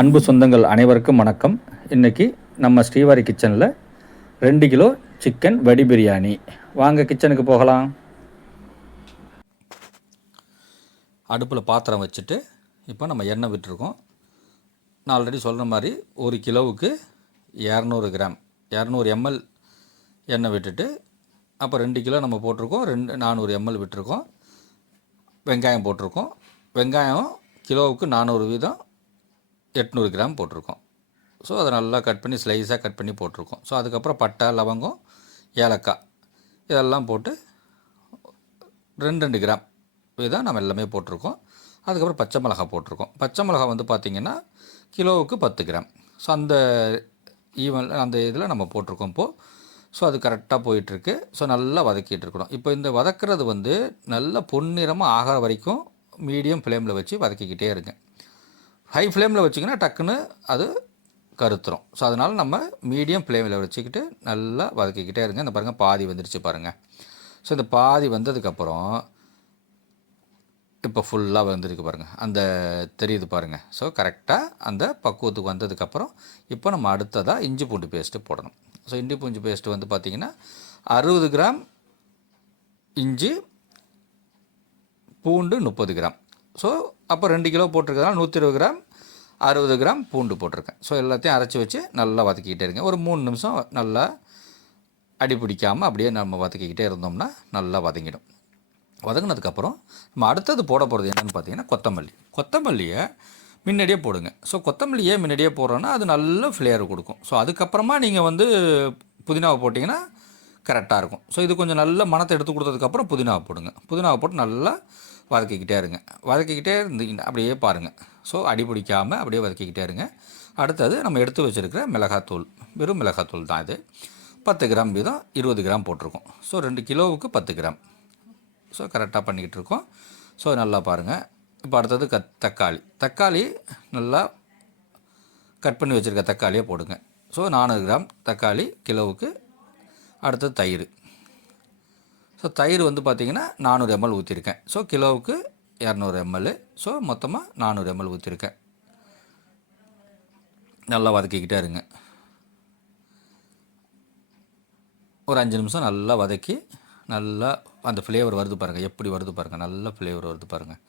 அன்பு சொந்தங்கள் அனைவருக்கும் வணக்கம். இன்றைக்கி நம்ம ஸ்ரீவாரி கிச்சனில் ரெண்டு கிலோ சிக்கன் வடி பிரியாணி. வாங்க கிச்சனுக்கு போகலாம். அடுப்பில் பாத்திரம் வச்சுட்டு இப்போ நம்ம எண்ணெய் விட்டுருக்கோம். நான் ஆல்ரெடி சொல்கிற மாதிரி ஒரு கிலோவுக்கு இரநூறு கிராம் இரநூறு எம்எல் எண்ணெய் விட்டுட்டு அப்போ ரெண்டு கிலோ நம்ம போட்டிருக்கோம். ரெண்டு நானூறு எம்எல் விட்டுருக்கோம். வெங்காயம் போட்டிருக்கோம். வெங்காயம் கிலோவுக்கு நானூறு வீதம் எட்நூறு கிராம் போட்டிருக்கோம். ஸோ அதை நல்லா கட் பண்ணி ஸ்லைஸாக கட் பண்ணி போட்டிருக்கோம். ஸோ அதுக்கப்புறம் பட்டை லவங்கம் ஏலக்காய் இதெல்லாம் போட்டு ரெண்டு ரெண்டு கிராம் இதுதான் நம்ம எல்லாமே போட்டிருக்கோம். அதுக்கப்புறம் பச்சை மிளகாய் போட்டிருக்கோம். பச்சை மிளகா வந்து பார்த்திங்கன்னா கிலோவுக்கு பத்து கிராம். ஸோ அந்த ஈவன் அந்த இதில் நம்ம போட்டிருக்கோம் இப்போது ஸோ அது கரெக்டாக போயிட்டுருக்கு. ஸோ நல்லா வதக்கிட்டு இருக்கணும் இப்போ இந்த வதக்கிறது வந்து நல்லா பொன்னிறமாக ஆகிற வரைக்கும் மீடியம் ஃப்ளேமில் வச்சு வதக்கிக்கிட்டே இருங்க. ஹை ஃப்ளேமில் வச்சிங்கன்னா டக்குன்னு அது கருத்துரும். ஸோ அதனால் நம்ம மீடியம் ஃப்ளேமில் வச்சுக்கிட்டு நல்லா வதக்கிக்கிட்டே இருங்க. இந்த பாருங்கள் பாதி வந்துடுச்சு பாருங்கள் ஸோ இந்த பாதி வந்ததுக்கப்புறம் இப்போ ஃபுல்லாக வந்துருக்கு பாருங்கள் அந்த தெரியுது பாருங்கள் ஸோ கரெக்டாக அந்த பக்குவத்துக்கு வந்ததுக்கப்புறம் இப்போ நம்ம அடுத்ததாக இஞ்சி பூண்டு பேஸ்ட்டு போடணும். ஸோ இஞ்சி பூண்டு பேஸ்ட்டு வந்து பார்த்திங்கன்னா அறுபது கிராம் இஞ்சி பூண்டு முப்பது கிராம். ஸோ அப்போ ரெண்டு கிலோ போட்டிருக்கிறதுனால நூற்றி இருபது கிராம் அறுபது கிராம் பூண்டு போட்டிருக்கேன். ஸோ எல்லாத்தையும் அரைச்சி வச்சு நல்லா வதக்கிக்கிட்டே இருங்க. ஒரு மூணு நிமிஷம் நல்லா அடி பிடிக்காமல் அப்படியே நம்ம வதக்கிக்கிட்டே இருந்தோம்னா நல்லா வதங்கிடும். வதங்கினதுக்கப்புறம் நம்ம அடுத்தது போட போகிறது என்னென்னு பார்த்தீங்கன்னா கொத்தமல்லி. கொத்தமல்லியை முன்னாடியே போடுங்க. ஸோ கொத்தமல்லியே முன்னாடியே போடுறோன்னா அது நல்ல ஃப்ளேவர் கொடுக்கும். ஸோ அதுக்கப்புறமா நீங்கள் வந்து புதினாவை போட்டிங்கன்னா கரெக்டாக இருக்கும். ஸோ இது கொஞ்சம் நல்ல மணத்தை எடுத்து கொடுத்ததுக்கப்புறம் புதினாவை போடுங்க. புதினாவை போட்டு நல்லா வதக்கிக்கிட்டே இருங்க. வதக்கிக்கிட்டே இருந்தீங்கன்னா அப்படியே பாருங்கள் ஸோ அடி பிடிக்காமல் அப்படியே வதக்கிக்கிட்டே இருங்க. அடுத்தது நம்ம எடுத்து வச்சுருக்கிற மிளகாத்தூள். வெறும் மிளகாத்தூள் தான் இது. பத்து கிராம் வீதம் இருபது கிராம் போட்டிருக்கோம். ஸோ ரெண்டு கிலோவுக்கு பத்து கிராம். ஸோ கரெக்டாக பண்ணிக்கிட்டு இருக்கோம். ஸோ நல்லா பாருங்கள் இப்போ அடுத்தது கத் தக்காளி. தக்காளி நல்லா கட் பண்ணி வச்சுருக்க தக்காளியை போடுங்க. ஸோ நானூறு கிராம் தக்காளி கிலோவுக்கு அடுத்தது தயிர். ஸோ தயிர் வந்து பார்த்திங்கன்னா நானூறு எம்எல் ஊற்றிருக்கேன் ஸோ கிலோவுக்கு இரநூறு எம்எல் ஸோ மொத்தமாக நானூறு எம்எல் ஊற்றிருக்கேன் நல்லா வதக்கிக்கிட்டே இருங்க. ஒரு அஞ்சு நிமிஷம் நல்லா வதக்கி நல்லா அந்த ஃப்ளேவர் வருது பாருங்கள் எப்படி வருது பாருங்கள் நல்ல ஃப்ளேவர் வருது பாருங்கள்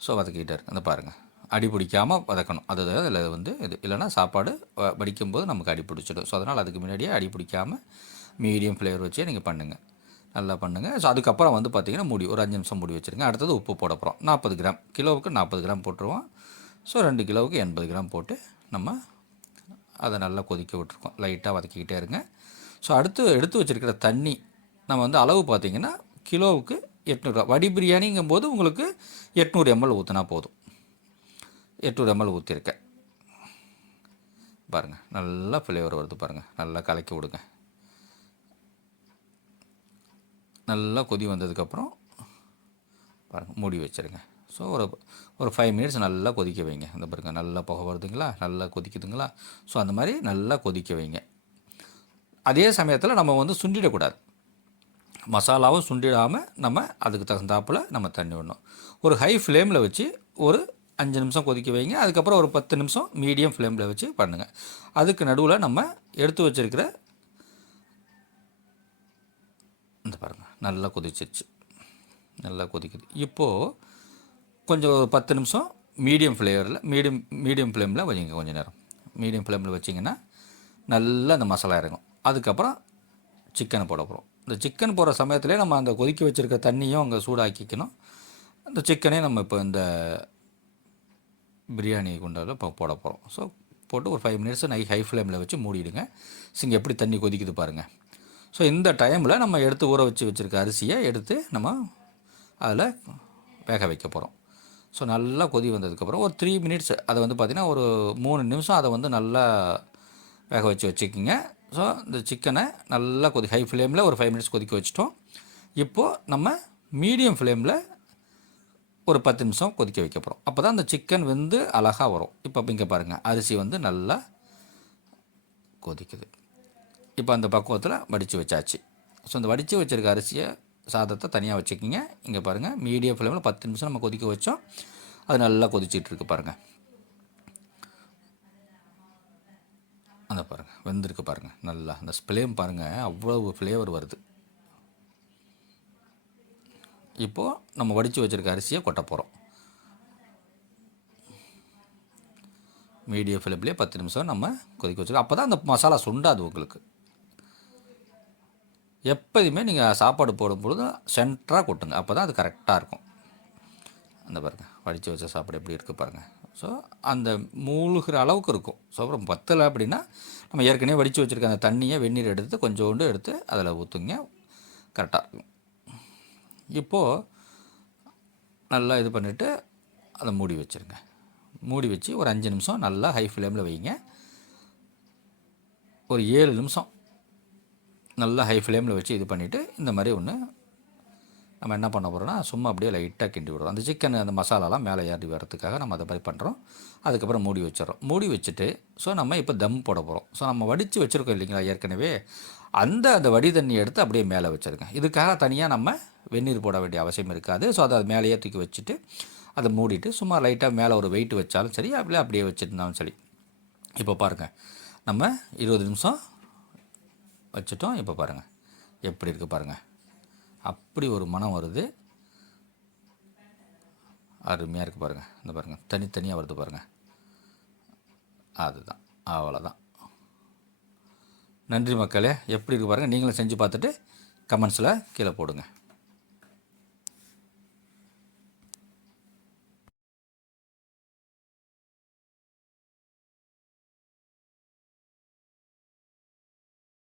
ஸோ வதக்கிக்கிட்டே இருக்கு. அந்த பாருங்கள் அடி பிடிக்காமல் வதக்கணும். அது வந்து இது. இல்லைன்னா சாப்பாடு வ- வடிக்கும்போது நமக்கு அடி பிடிச்சிடும். ஸோ அதனால் அதுக்கு முன்னாடியே அடி பிடிக்காமல் மீடியம் ஃப்ளேவர் வச்சே நீங்கள் பண்ணுங்கள் நல்லா பண்ணுங்கள் ஸோ அதுக்கப்புறம் வந்து பார்த்தீங்கன்னா முடி ஒரு அஞ்சு நிமிஷம் முடி வச்சுருங்க. அடுத்தது உப்பு போட போகிறோம் நாற்பது கிராம். கிலோவுக்கு நாற்பது கிராம் போட்டுருவோம். ஸோ ரெண்டு கிலோவுக்கு எண்பது கிராம் போட்டு நம்ம அதை நல்லா கொதிக்க விட்டுருக்கோம். லைட்டாக வதக்கிக்கிட்டே இருங்க. ஸோ அடுத்து எடுத்து வச்சிருக்கிற தண்ணி நம்ம வந்து அளவு பார்த்தீங்கன்னா கிலோவுக்கு எட்நூறுரூவா வடி பிரியாணிங்கும் போது உங்களுக்கு எட்நூறு எம்எல் ஊற்றினா போதும். எட்நூறு எம்எல் ஊற்றிருக்கேன் பாருங்கள் நல்லா ஃப்ளேவர் வருது பாருங்கள் நல்லா கலக்கி விடுங்க. நல்லா கொதி வந்ததுக்கப்புறம் பாருங்கள் மூடி வச்சிருங்க. ஸோ ஒரு ஒரு ஃபைவ் மினிட்ஸ் நல்லா கொதிக்க வைங்க. இந்த பாருங்க நல்லா புகை வருதுங்களா? நல்லா கொதிக்குதுங்களா? ஸோ அந்த மாதிரி நல்லா கொதிக்க வைங்க. அதே சமயத்தில் நம்ம வந்து சுண்டிடக்கூடாது. மசாலாவும் சுண்டிடாமல் நம்ம அதுக்கு தகுந்தாப்பில் நம்ம தண்ணி விடணும். ஒரு ஹை ஃப்ளேமில் வச்சு ஒரு அஞ்சு நிமிஷம் கொதிக்க வைங்க. அதுக்கப்புறம் ஒரு பத்து நிமிஷம் மீடியம் ஃப்ளேமில் வச்சு பண்ணுங்கள் அதுக்கு நடுவில் நம்ம எடுத்து வச்சிருக்கிற நல்லா கொதிச்சிருச்சு. நல்லா கொதிக்குது. இப்போது கொஞ்சம் ஒரு பத்து நிமிஷம் மீடியம் ஃப்ளேவரில் மீடியம் மீடியம் ஃப்ளேமில் வைங்க கொஞ்சம் நேரம். மீடியம் ஃப்ளேமில் வச்சிங்கன்னா நல்லா அந்த மசாலா இறங்கும். அதுக்கப்புறம் சிக்கனை போட போகிறோம் இந்த சிக்கன் போடுற சமயத்திலே நம்ம அந்த கொதிக்க வச்சுருக்க தண்ணியும் அங்கே சூடாக்கிக்கணும். அந்த சிக்கனையும் நம்ம இப்போ இந்த பிரியாணி குண்டாவில் இப்போ போட போகிறோம் ஸோ போட்டு ஒரு ஃபைவ் மினிட்ஸ் நை ஹை ஃப்ளேமில் வச்சு மூடிடுங்க. சிங்க எப்படி தண்ணி கொதிக்குது பாருங்கள் ஸோ இந்த டைமில் நம்ம எடுத்து ஊற வச்சு வச்சுருக்க அரிசியை எடுத்து நம்ம அதில் வேக வைக்க போகிறோம் ஸோ நல்லா கொதி வந்ததுக்கப்புறம் ஒரு த்ரீ மினிட்ஸ் அதை வந்து பார்த்திங்கன்னா ஒரு மூணு நிமிஷம் அதை வந்து நல்லா வேக வச்சு வச்சுக்கிங்க. ஸோ இந்த சிக்கனை நல்லா கொதி ஹை ஃப்ளேமில் ஒரு ஃபைவ் மினிட்ஸ் கொதிக்க வச்சிட்டோம். இப்போது நம்ம மீடியம் ஃப்ளேமில் ஒரு பத்து நிமிஷம் கொதிக்க வைக்க போகிறோம் அப்போ தான் அந்த சிக்கன் வந்து அழகாக வரும். இப்போ இங்கே பாருங்கள் அரிசி வந்து நல்லா கொதிக்குது. இப்போ அந்த பக்குவத்தில் வடித்து வச்சாச்சு. ஸோ அந்த வடித்து வச்சிருக்க அரிசியை சாதத்தை தனியாக வச்சுக்கிங்க. இங்கே பாருங்கள் மீடியம் ஃப்ளேமில் பத்து நிமிஷம் நம்ம கொதிக்க வச்சோம். அது நல்லா கொதிச்சிட்டு இருக்கு பாருங்கள் அந்த பாருங்கள் வெந்திருக்கு பாருங்கள் நல்லா. அந்த ஸ்ப்ளேம் பாருங்கள் அவ்வளவு ஃப்ளேவர் வருது. இப்போது நம்ம வடித்து வச்சுருக்க அரிசியை கொட்ட போகிறோம் மீடியம் ஃப்ளேம்லேயே பத்து நிமிஷம் நம்ம கொதிக்க வச்சுருக்கோம். அப்போ தான் அந்த மசாலா சுண்டாது உங்களுக்கு. எப்போதுமே நீங்கள் சாப்பாடு போடும்பொழுது சென்டராக கொட்டுங்க. அப்போ தான் அது கரெக்டாக இருக்கும். அந்த பாருங்கள் வடித்து வச்ச சாப்பாடு எப்படி இருக்குது பாருங்கள் ஸோ அந்த மூழ்கிற அளவுக்கு இருக்கும். ஸோ அப்புறம் பத்தலை அப்படின்னா நம்ம ஏற்கனவே வடித்து வச்சுருக்க அந்த தண்ணியை வெந்நீர் எடுத்து கொஞ்சோண்டு எடுத்து அதில் ஊற்றுங்க கரெக்டாக இருக்கும். இப்போது நல்லா இது பண்ணிவிட்டு அதை மூடி வச்சுருங்க. மூடி வச்சு ஒரு அஞ்சு நிமிஷம் நல்லா ஹை ஃப்ளேமில் வைங்க. ஒரு ஏழு நிமிஷம். நல்லா ஹை ஃப்ளேமில் வச்சு இது பண்ணிவிட்டு இந்த மாதிரி ஒன்று நம்ம என்ன பண்ண போகிறோம்னா சும்மா அப்படியே லைட்டாக கிண்டி விடுறோம். அந்த சிக்கன் அந்த மசாலாலாம் மேலே ஏறி வரதுக்காக நம்ம அதை மாதிரி பண்ணுறோம் அதுக்கப்புறம் மூடி வச்சிடறோம். மூடி வச்சுட்டு ஸோ நம்ம இப்போ தம் போட போகிறோம் ஸோ நம்ம வடித்து வச்சுருக்கோம் இல்லைங்களா ஏற்கனவே? அந்த அந்த வடி தண்ணி எடுத்து அப்படியே மேலே வச்சுருக்கேன் இதுக்காக தனியாக நம்ம வெந்நீர் போட வேண்டிய அவசியம் இருக்காது. ஸோ அதை மேலேயே தூக்கி வச்சுட்டு அதை மூடிட்டு சும்மா லைட்டாக மேலே ஒரு வெயிட் வச்சாலும் சரி அப்படியே அப்படியே வச்சுருந்தாலும் சரி. இப்போ பாருங்கள் நம்ம இருபது நிமிஷம் வச்சுட்டோம். இப்போ பாருங்கள் எப்படி இருக்குது பாருங்கள் அப்படி ஒரு மனம் வருது. அருமையாக இருக்குது பாருங்கள் இந்த பாருங்கள் தனித்தனியாக வருது பாருங்கள் அதுதான். அவ்வளோதான் நன்றி மக்களே. எப்படி இருக்குது பாருங்கள் நீங்களும் செஞ்சு பார்த்துட்டு கமெண்ட்ஸில் கீழே போடுங்க.